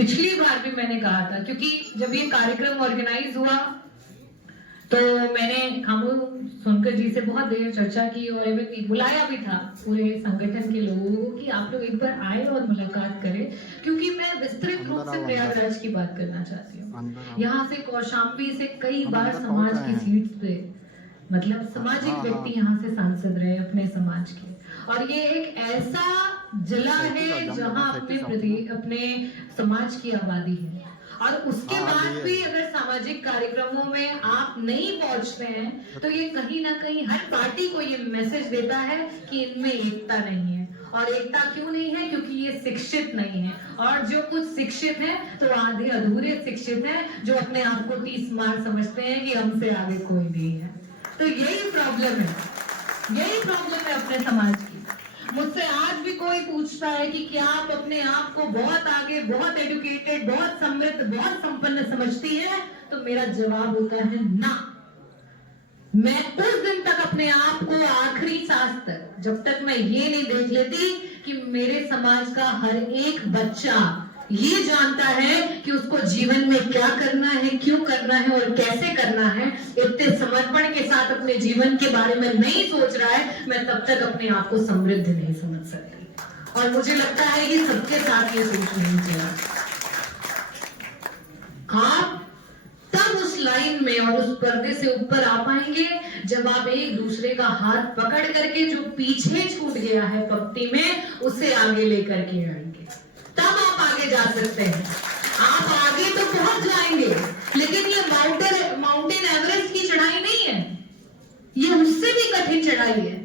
पिछली बार भी मैंने कहा था, क्योंकि जब ये कार्यक्रम ऑर्गेनाइज हुआ तो मैंने खामू सोनकर जी से बहुत देर चर्चा की और इवन बुलाया भी था पूरे संगठन के लोगों को कि आप लोग एक बार आए और मुलाकात करें, क्योंकि मैं विस्तृत रूप से प्रयागराज की बात करना चाहती हूँ। यहाँ से कौशाम्बी से कई बार समाज की सीट पे मतलब सामाजिक व्यक्ति यहाँ से सांसद रहे अपने समाज के, और ये एक ऐसा जिला है जहाँ अपने समाज की आबादी है, और उसके बाद भी अगर सामाजिक कार्यक्रमों में आप नहीं पहुंचते हैं तो ये कहीं ना कहीं हर पार्टी को ये मैसेज देता है कि इनमें एकता नहीं है। और एकता क्यों नहीं है? क्योंकि ये शिक्षित नहीं है, और जो कुछ शिक्षित है तो आधे अधूरे शिक्षित हैं जो अपने आप को 30 मार समझते हैं कि हमसे आगे कोई नहीं है। तो यही प्रॉब्लम है अपने समाज की। मुझसे आज भी कोई पूछता है कि क्या आप अपने आप को बहुत आगे, बहुत एजुकेटेड, बहुत समृद्ध, बहुत संपन्न समझती है, तो मेरा जवाब होता है ना। मैं उस दिन तक अपने आप को आखिरी सांस तक, जब तक मैं ये नहीं देख लेती कि मेरे समाज का हर एक बच्चा ये जानता है कि उसको जीवन में क्या करना है, क्यों करना है और कैसे करना है, इतने समर्पण के साथ अपने जीवन के बारे में नहीं सोच रहा है, मैं तब तक अपने आप को समृद्ध नहीं समझ सकती। और मुझे लगता है कि सबके साथ ये सोच नहीं चाहिए। आप तब उस लाइन में और उस पर्दे से ऊपर आ पाएंगे जब आप एक दूसरे का हाथ पकड़ करके जो पीछे छूट गया है पंक्ति में, उसे आगे लेकर के आएंगे, तब आप आगे जा सकते हैं। आप आगे तो पहुंच जाएंगे, लेकिन ये माउंटेन एवरेस्ट की चढ़ाई नहीं है, ये उससे भी कठिन चढ़ाई है।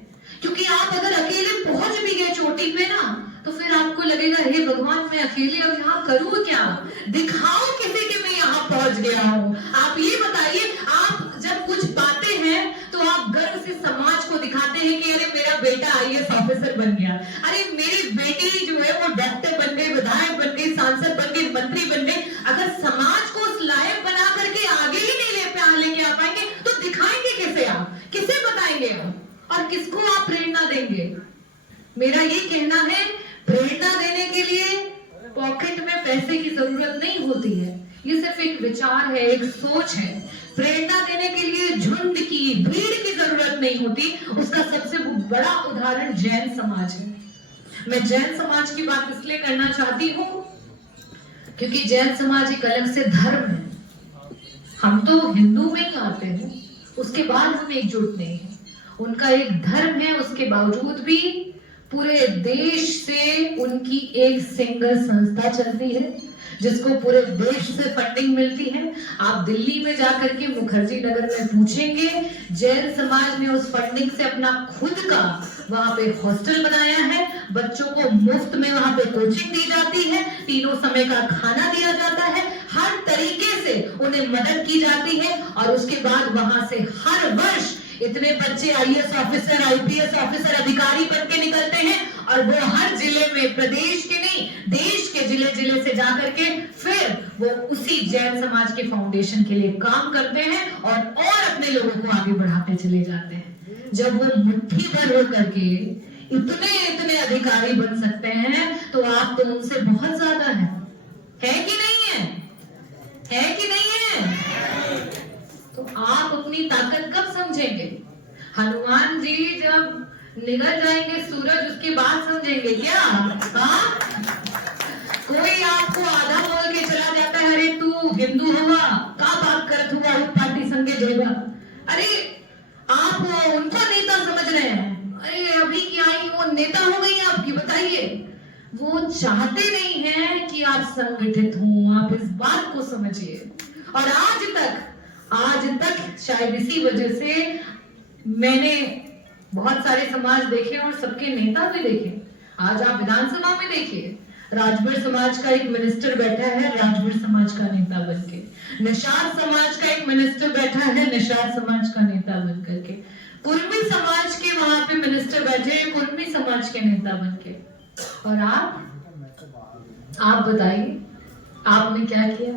क्योंकि आप अगर अकेले पहुंच भी गए चोटी पे ना, तो फिर आपको लगेगा हे भगवान, मैं अकेले अब यहाँ करूँ क्या? दिखाओ किसी के मैं यहाँ पहुंच गया हूँ। आप ये बताइए, आप जब कुछ पाते हैं तो आप गर्व से समाज को दिखाते हैं कि अरे मेरा बेटा IAS ऑफिसर बन गया, अरे मेरी बेटी जो है वो डॉक्टर बन गई, विधायक बन गई, सांसद बन गई, मंत्री बन गई। अगर समाज को उस लायक बना करके आगे ही नहीं लेके आ पाएंगे तो दिखाएंगे कैसे? आप किसे बताएंगे आप, और किसको आप प्रेरणा देंगे? मेरा ये कहना है, प्रेरणा देने के लिए पॉकेट में पैसे की जरूरत नहीं होती है, ये सिर्फ एक विचार है, एक सोच है। प्रेरणा देने के लिए झुंड की, भीड़ की जरूरत नहीं होती। उसका सबसे बड़ा उदाहरण जैन समाज है। मैं जैन समाज की बात इसलिए करना चाहती हूँ क्योंकि जैन समाज एक अलग से धर्म है। हम तो हिंदू में ही आते हैं, उसके बाद हम एकजुट नहीं है। उनका एक धर्म है, उसके बावजूद भी पूरे देश से उनकी एक सिंगल संस्था चलती है जिसको पूरे देश से फंडिंग मिलती है। आप दिल्ली में जाकर के मुखर्जी नगर में पूछेंगे, जैन समाज ने उस फंडिंग से अपना खुद का वहां पे हॉस्टल बनाया है, बच्चों को मुफ्त में वहां पे कोचिंग दी जाती है, तीनों समय का खाना दिया जाता है, हर तरीके से उन्हें मदद की जाती है। और उसके बाद वहां से हर वर्ष इतने बच्चे IAS ऑफिसर, IPS ऑफिसर, अधिकारी बन के निकलते हैं, और वो हर जिले में, प्रदेश के नहीं देश के जिले जिले से जाकर के फिर वो उसी जैन समाज के फाउंडेशन के लिए काम करते हैं और अपने लोगों को आगे बढ़ाते चले जाते हैं। जब वो मुट्ठी भर होकर के इतने अधिकारी बन सकते हैं तो आप तो उनसे बहुत ज्यादा है कि नहीं है? है कि नहीं है? तो आप अपनी ताकत कब समझेंगे? हनुमान जी जब निकल जाएंगे सूरज, उसके बाद समझेंगे क्या? कोई आपको आधा बोल के चला जाता है, अरे तू हिंदू हुआ, का बात करत हुआ, पार्टी संगे जेगा। अरे आप उनको नेता समझ रहे हैं, अरे अभी की आई वो नेता हो गई आपकी, बताइए। वो चाहते नहीं है कि आप संगठित हो, आप इस बात को समझिए। और आज तक शायद इसी वजह से मैंने बहुत सारे समाज देखे और सबके नेता भी देखे। आज आप विधानसभा में देखिए, राजभर समाज का एक मिनिस्टर बैठा है राजभर समाज का नेता बनके, निषाद समाज का एक मिनिस्टर बैठा है निषाद समाज का नेता बन करके, कुर्मी समाज के वहां पे मिनिस्टर बैठे हैं कुर्मी समाज के नेता बनके। और आप बताइए आपने क्या किया?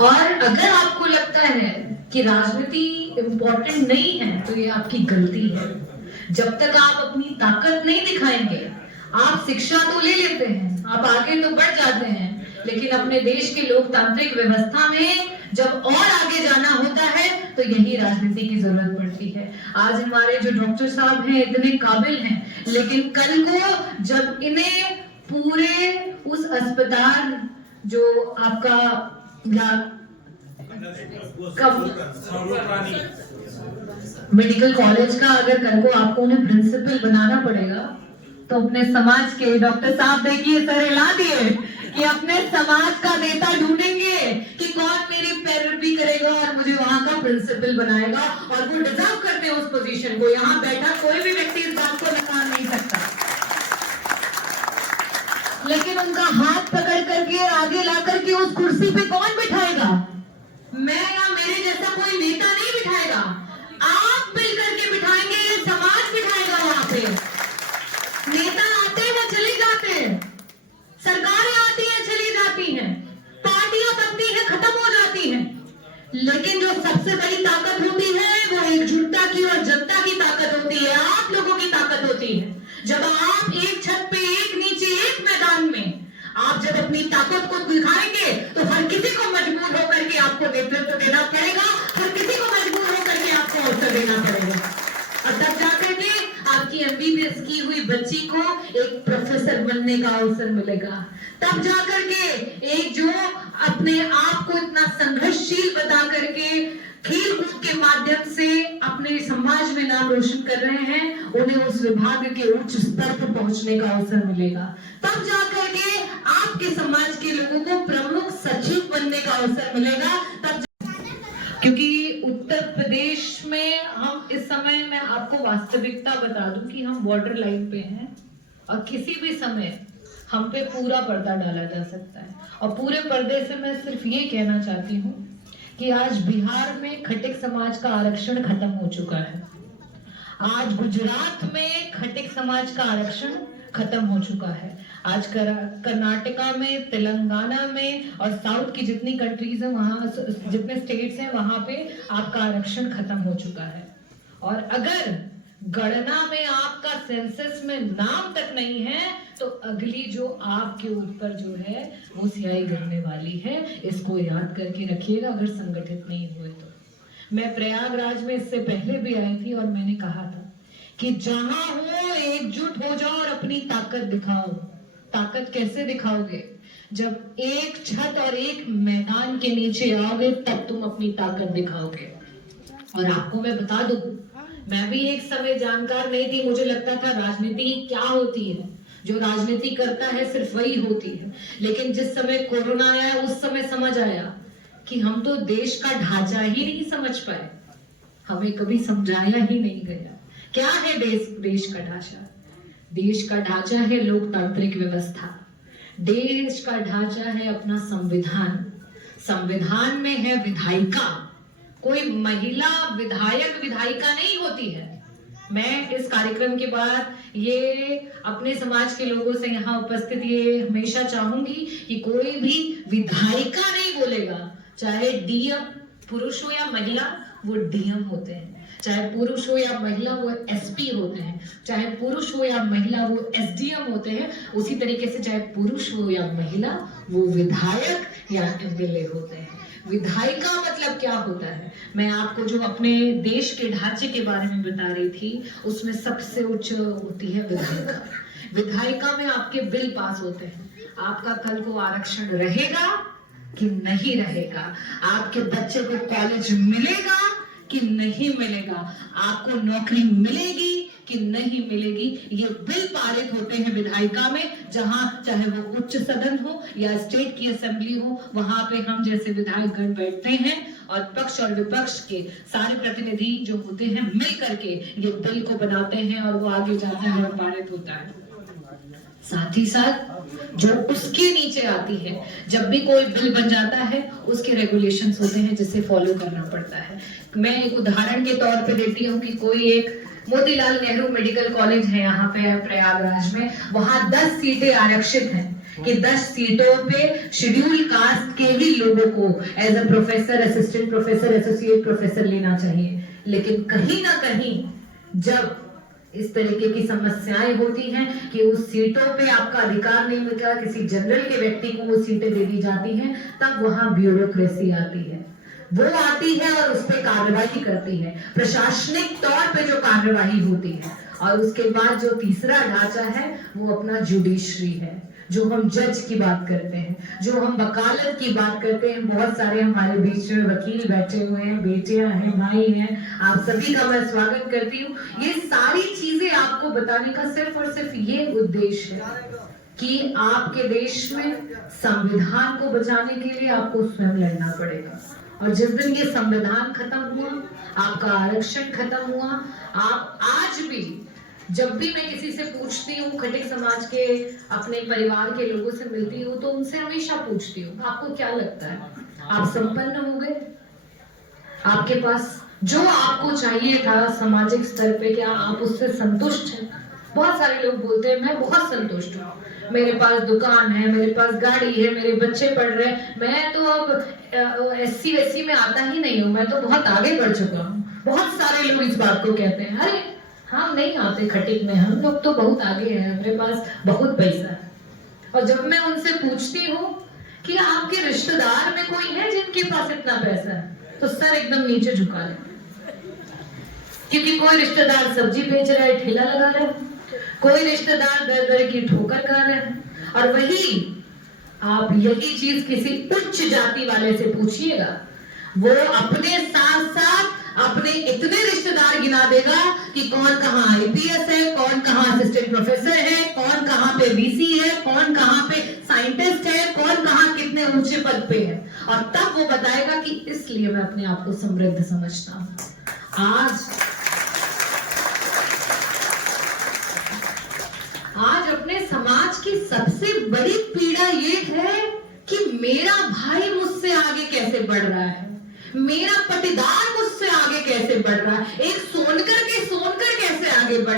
और अगर आपको लगता है कि राजनीति इंपॉर्टेंट नहीं है तो ये आपकी गलती है। जब तक आप अपनी ताकत नहीं दिखाएंगे, आप शिक्षा तो ले लेते हैं, आप आगे तो बढ़ जाते हैं, लेकिन अपने देश की लोकतांत्रिक व्यवस्था में जब और आगे जाना होता है तो यही राजनीति की जरूरत पड़ती है। आज हमारे जो डॉक्टर साहब हैं इतने काबिल हैं, लेकिन कल को जब इन्हें पूरे उस अस्पताल जो आपका मेडिकल कॉलेज का अगर कल को आपको उन्हें प्रिंसिपल बनाना पड़ेगा, तो अपने समाज के डॉक्टर साहब देखिए सर हिला दिए कि अपने समाज का नेता ढूंढेंगे कि कौन मेरी पैरवी करेगा और मुझे वहां का प्रिंसिपल बनाएगा, और वो डिजर्व करते हैं उस पोजीशन को। यहाँ बैठा कोई भी व्यक्ति इस बात को नकार नहीं सकता, लेकिन उनका हाथ पकड़ करके आगे ला करके उस कुर्सी पे कौन बिठाएगा? मैं या मेरे जैसा कोई नेता नहीं बिठाएगा, आप मिल करके बिठाएंगे, ये समाज बिठाएगा। वहां पे नेता आते हैं चले जाते हैं, सरकारें आती हैं चली जाती हैं, पार्टियां बनती हैं खत्म हो जाती हैं, लेकिन जो सबसे बड़ी ताकत होती है वो एकजुटता की और जनता की ताकत होती है, आप लोगों की ताकत होती है। जब आप एक छत पे, एक नीचे, एक मैदान में आप जब अपनी ताकत को दिखाएंगे तो हर किसी को मजबूर होकर के आपको नेतृत्व देना पड़ेगा, हर किसी को मजबूर होकर के आपको अवसर देना पड़ेगा, और तब जाकर के आपकी एमबीबीएस की हुई बच्ची को एक प्रोफेसर बनने का अवसर मिलेगा। तब जाकर के एक जो अपने आप को इतना संघर्षशील बता करके खेल कूद के माध्यम से अपने समाज में नाम रोशन कर रहे हैं, उन्हें उस विभाग के उच्च स्तर पर पहुंचने का अवसर मिलेगा। तब जाकर के आपके समाज के लोगों को प्रमुख सचिव बनने का अवसर मिलेगा। तब क्योंकि उत्तर प्रदेश में हम इस समय, मैं आपको वास्तविकता बता दूं कि हम बॉर्डर लाइन पे हैं और किसी भी समय हम पे पूरा पर्दा डाला जा सकता है। और पूरे पर्दे से मैं सिर्फ ये कहना चाहती हूँ कि आज बिहार में खटिक समाज का आरक्षण खत्म हो चुका है, आज गुजरात में खटिक समाज का आरक्षण खत्म हो चुका है, आज कर्नाटका में, तेलंगाना में और साउथ की जितनी कंट्रीज है वहां, जितने स्टेट्स हैं वहां पे आपका आरक्षण खत्म हो चुका है। और अगर गणना में आपका सेंसस में नाम तक नहीं है तो अगली जो आपके ऊपर जो है वो स्याही गिरने वाली है, इसको याद करके रखिएगा अगर संगठित नहीं हुए तो। मैं प्रयागराज में इससे पहले भी आई थी और मैंने कहा था कि जहां हो एकजुट हो जाओ और अपनी ताकत दिखाओ। ताकत कैसे दिखाओगे? जब एक छत और एक मैदान के नीचे आओगे तब तुम अपनी ताकत दिखाओगे। और आपको मैं बता दूं, मैं भी एक समय जानकार नहीं थी, मुझे लगता था राजनीति क्या होती है, जो राजनीति करता है सिर्फ वही होती है। लेकिन जिस समय कोरोना आया उस समय समझ आया कि हम तो देश का ढांचा ही नहीं समझ पाए, हमें कभी समझाया ही नहीं गया। क्या है देश का ढांचा? देश का ढांचा है लोकतांत्रिक व्यवस्था, देश का ढांचा है अपना संविधान, संविधान में है विधायिका, कोई महिला विधायक विधायिका नहीं होती है। मैं इस कार्यक्रम के बाद ये अपने समाज के लोगों से यहाँ उपस्थित ये हमेशा चाहूंगी कि कोई भी विधायिका नहीं बोलेगा, चाहे डीएम पुरुष हो या महिला वो डीएम होते हैं, चाहे पुरुष हो या महिला वो एसपी होते हैं, चाहे पुरुष हो या महिला वो एसडीएम होते हैं, उसी तरीके से चाहे पुरुष हो या महिला वो विधायक या एमएलए होते हैं। विधायिका मतलब क्या होता है? मैं आपको जो अपने देश के ढांचे के बारे में बता रही थी उसमें सबसे उच्च होती है विधायिका। विधायिका में आपके बिल पास होते हैं, आपका कल को आरक्षण रहेगा कि नहीं रहेगा, आपके बच्चे को कॉलेज मिलेगा कि नहीं मिलेगा, आपको नौकरी मिलेगी कि नहीं मिलेगी, ये बिल पारित होते हैं विधायिका में। जहां चाहे वो उच्च सदन हो या स्टेट की असेंबली हो, वहां पे हम जैसे विधायक गण बैठते हैं और पक्ष और विपक्ष के सारे प्रतिनिधि जो होते हैं मिल करके ये बिल को बनाते हैं और वो आगे जाता है और पारित होता है। साथ ही साथ जो उसके नीचे आती है, जब भी कोई बिल बन जाता है उसके रेगुलेशंस होते हैं जिसे फॉलो करना पड़ता है। मैं एक उदाहरण के तौर पे देती हूँ कि कोई एक मोतीलाल नेहरू मेडिकल कॉलेज है यहाँ पे प्रयागराज में, वहां 10 सीटें आरक्षित हैं कि 10 सीटों पे शेड्यूल कास्ट के ही लोगों को as a professor, assistant professor, associate professor लेना चाहिए। लेकिन कहीं ना कहीं जब इस तरीके की समस्याएं होती हैं कि उस सीटों पे आपका अधिकार नहीं मिलता, किसी जनरल के व्यक्ति को वो सीटें दे दी जाती हैं, तब वहां ब्यूरोक्रेसी आती है, वो आती है और उस पर कार्रवाई करती है, प्रशासनिक तौर पे जो कार्रवाई होती है। और उसके बाद जो तीसरा ढांचा है वो अपना जुडिशरी है, जो हम जज की बात करते हैं, जो हम वकालत की बात करते हैं। बहुत सारे हमारे बीच में वकील बैठे हुए हैं, बेटियां हैं, भाई हैं, आप सभी का मैं स्वागत करती हूँ। ये सारी चीजें आपको बताने का सिर्फ और सिर्फ ये उद्देश्य है कि आपके देश में संविधान को बचाने के लिए आपको स्वयं लड़ना पड़ेगा। और जिस दिन ये संविधान खत्म हुआ, आपका आरक्षण खत्म हुआ, आप आज भी जब भी मैं किसी से पूछती हूँ, खटिक समाज के अपने परिवार के लोगों से मिलती हूँ, तो उनसे हमेशा पूछती हूँ, आपको क्या लगता है, आप संपन्न हो गए? आपके पास जो आपको चाहिए था सामाजिक स्तर पे, क्या आप उससे संतुष्ट हैं? बहुत सारे लोग बोलते हैं मैं बहुत संतुष्ट हूँ, मेरे पास दुकान है, मेरे पास गाड़ी है, मेरे बच्चे पढ़ रहे हैं, मैं तो अब एससी वैसी में आता ही नहीं हूँ, मैं तो बहुत आगे बढ़ चुका हूँ। बहुत सारे लोग इस बात को कहते हैं, अरे हम नहीं आते खटिक में, हम लोग तो बहुत आगे हैं, मेरे पास बहुत पैसा है। और जब मैं उनसे पूछती हूँ कि आपके रिश्तेदार में कोई है जिनके पास इतना पैसा है, तो सर एकदम नीचे झुका ले, क्योंकि कोई रिश्तेदार सब्जी बेच रहा है, ठेला लगा रहा है, कोई रिश्तेदार दर दर की ठोकर खा रहे हैं। और वही आप यही चीज किसी उच्च जाति वाले से पूछिएगा, वो अपने साथ साथ अपने इतने रिश्तेदार गिना देगा कि कौन कहाँ आईपीएस है, कौन कहाँ असिस्टेंट प्रोफेसर है, कौन कहाँ पे वीसी है, कौन कहाँ पे साइंटिस्ट है, कौन कहाँ कितने ऊंचे पद पे है। और तब वो बताएगा कि इसलिए मैं अपने आप को समृद्ध समझता हूँ। आज अपने समाज की सबसे बड़ी पीड़ा ये है कि मेरा भाई मुझसे आगे कैसे बढ़ रहा है, मेरा पटीदार मुझसे आगे कैसे बढ़ रहा है, एक सोनकर कैसे आगे बढ़